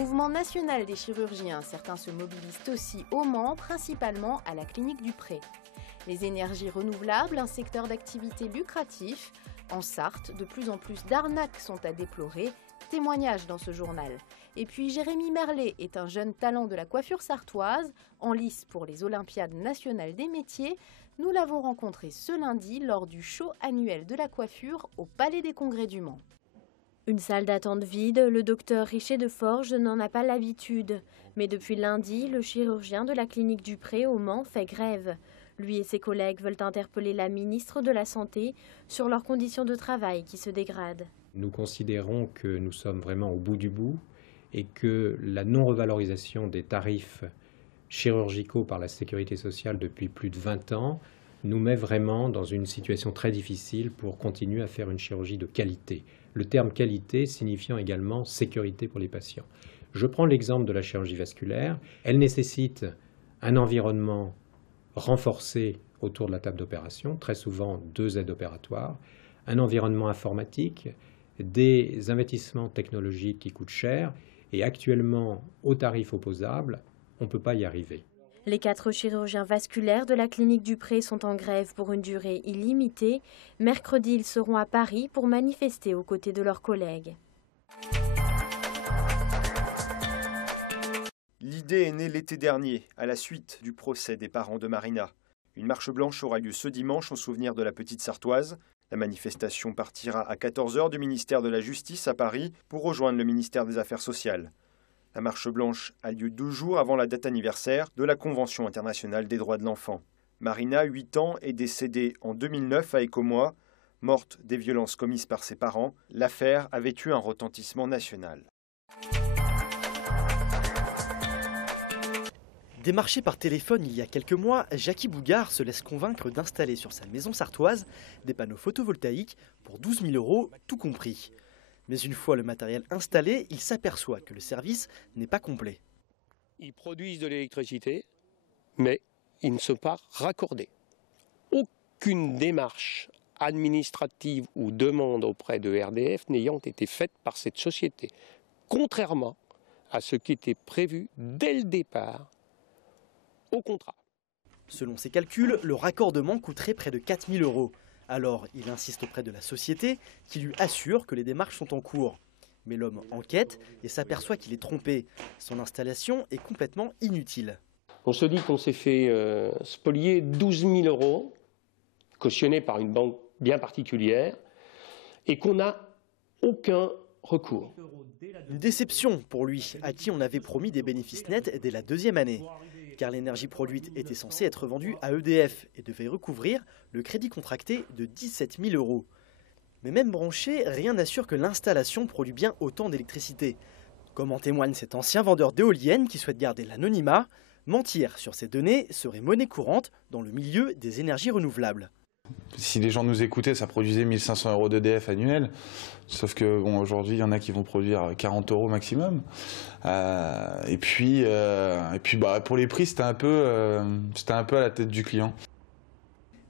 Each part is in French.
Mouvement national des chirurgiens, certains se mobilisent aussi au Mans, principalement à la clinique du Pré. Les énergies renouvelables, un secteur d'activité lucratif. En Sarthe, de plus en plus d'arnaques sont à déplorer. Témoignage dans ce journal. Et puis Jérémy Merlet est un jeune talent de la coiffure sartoise, en lice pour les Olympiades nationales des métiers. Nous l'avons rencontré ce lundi lors du show annuel de la coiffure au Palais des Congrès du Mans. Une salle d'attente vide, le docteur Richer de Forges n'en a pas l'habitude. Mais depuis lundi, le chirurgien de la clinique du Pré au Mans fait grève. Lui et ses collègues veulent interpeller la ministre de la Santé sur leurs conditions de travail qui se dégradent. Nous considérons que nous sommes vraiment au bout du bout et que la non-revalorisation des tarifs chirurgicaux par la Sécurité sociale depuis plus de 20 ans nous met vraiment dans une situation très difficile pour continuer à faire une chirurgie de qualité. Le terme qualité signifiant également sécurité pour les patients. Je prends l'exemple de la chirurgie vasculaire. Elle nécessite un environnement renforcé autour de la table d'opération, très souvent 2 aides opératoires, un environnement informatique, des investissements technologiques qui coûtent cher et actuellement, aux tarifs opposables, on ne peut pas y arriver. Les 4 chirurgiens vasculaires de la clinique du Pré sont en grève pour une durée illimitée. Mercredi, ils seront à Paris pour manifester aux côtés de leurs collègues. L'idée est née l'été dernier, à la suite du procès des parents de Marina. Une marche blanche aura lieu ce dimanche en souvenir de la petite Sartoise. La manifestation partira à 14 h du ministère de la Justice à Paris pour rejoindre le ministère des Affaires sociales. La marche blanche a lieu 2 jours avant la date anniversaire de la Convention internationale des droits de l'enfant. Marina, 8 ans, est décédée en 2009 à Écomois. Morte des violences commises par ses parents, l'affaire avait eu un retentissement national. Démarché par téléphone il y a quelques mois, Jackie Bougard se laisse convaincre d'installer sur sa maison sartoise des panneaux photovoltaïques pour 12 000 €, tout compris. Mais une fois le matériel installé, il s'aperçoit que le service n'est pas complet. Ils produisent de l'électricité, mais ils ne sont pas raccordés. Aucune démarche administrative ou demande auprès de RDF n'ayant été faite par cette société, contrairement à ce qui était prévu dès le départ au contrat. Selon ses calculs, le raccordement coûterait près de 4 000 €. Alors, il insiste auprès de la société qui lui assure que les démarches sont en cours. Mais l'homme enquête et s'aperçoit qu'il est trompé. Son installation est complètement inutile. On se dit qu'on s'est fait spolier 12 000 €, cautionnés par une banque bien particulière, et qu'on n'a aucun recours. Une déception pour lui, à qui on avait promis des bénéfices nets dès la 2e année. Car l'énergie produite était censée être vendue à EDF et devait recouvrir le crédit contracté de 17 000 €. Mais même branché, rien n'assure que l'installation produit bien autant d'électricité. Comme en témoigne cet ancien vendeur d'éoliennes qui souhaite garder l'anonymat, mentir sur ces données serait monnaie courante dans le milieu des énergies renouvelables. Si les gens nous écoutaient, ça produisait 1 500 € d'EDF annuel. Sauf que bon, aujourd'hui, il y en a qui vont produire 40 € maximum. Et puis pour les prix, c'était un peu à la tête du client.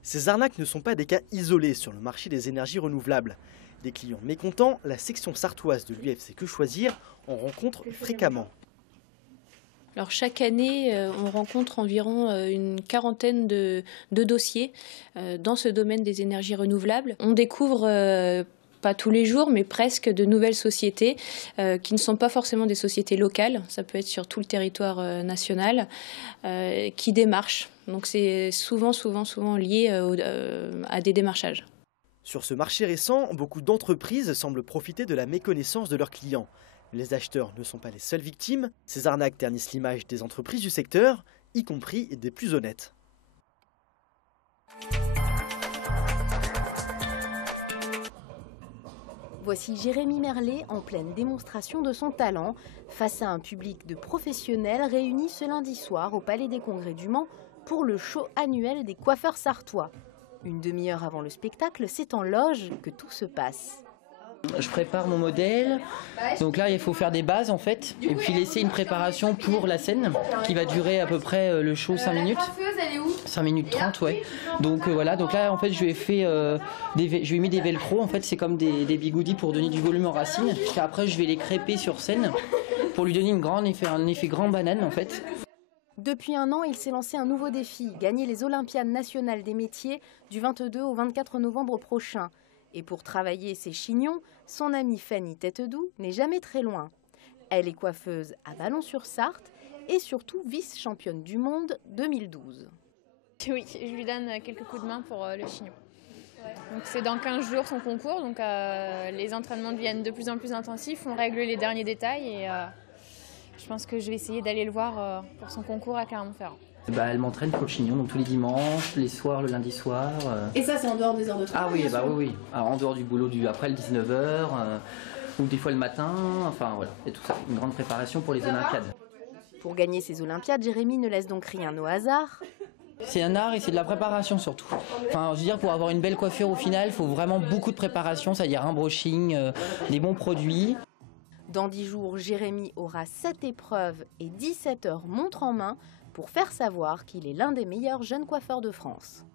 Ces arnaques ne sont pas des cas isolés sur le marché des énergies renouvelables. Des clients mécontents, la section sartoise de l'UFC Que Choisir en rencontre fréquemment. Alors chaque année, on rencontre environ une quarantaine de dossiers dans ce domaine des énergies renouvelables. On découvre, pas tous les jours, mais presque de nouvelles sociétés qui ne sont pas forcément des sociétés locales, ça peut être sur tout le territoire national, qui démarchent. Donc c'est souvent lié à des démarchages. Sur ce marché récent, beaucoup d'entreprises semblent profiter de la méconnaissance de leurs clients. Les acheteurs ne sont pas les seules victimes. Ces arnaques ternissent l'image des entreprises du secteur, y compris des plus honnêtes. Voici Jérémy Merlet en pleine démonstration de son talent face à un public de professionnels réunis ce lundi soir au Palais des Congrès du Mans pour le show annuel des coiffeurs sartois. Une demi-heure avant le spectacle, c'est en loge que tout se passe. Je prépare mon modèle, donc là il faut faire des bases en fait, et puis laisser une préparation pour la scène qui va durer à peu près le show 5 minutes. 5 minutes 30, ouais. Donc voilà, donc là en fait je lui ai mis des velcro, en fait c'est comme des bigoudis pour donner du volume aux racines. Après je vais les crêper sur scène pour lui donner un effet grand banane en fait. Depuis un an, il s'est lancé un nouveau défi, gagner les Olympiades nationales des métiers du 22 au 24 novembre prochain. Et pour travailler ses chignons, son amie Fanny Têtedoux n'est jamais très loin. Elle est coiffeuse à Ballon-sur-Sarthe et surtout vice-championne du monde 2012. Oui, je lui donne quelques coups de main pour le chignon. Donc c'est dans 15 jours son concours, donc les entraînements deviennent de plus en plus intensifs, on règle les derniers détails et je pense que je vais essayer d'aller le voir pour son concours à Clermont-Ferrand. Elle m'entraîne pour le chignon, donc tous les dimanches, les soirs, le lundi soir. Et ça c'est en dehors des heures de travail? Ah oui, oui. Alors, en dehors du boulot après le 19h, ou des fois le matin, enfin voilà, et tout ça, une grande préparation pour les Olympiades. Pour gagner ces Olympiades, Jérémy ne laisse donc rien au hasard. C'est un art et c'est de la préparation surtout. Enfin, je veux dire, pour avoir une belle coiffure au final, il faut vraiment beaucoup de préparation, c'est-à-dire un brushing, des bons produits. Dans 10 jours, Jérémy aura 7 épreuves et 17 heures montre en main pour faire savoir qu'il est l'un des meilleurs jeunes coiffeurs de France.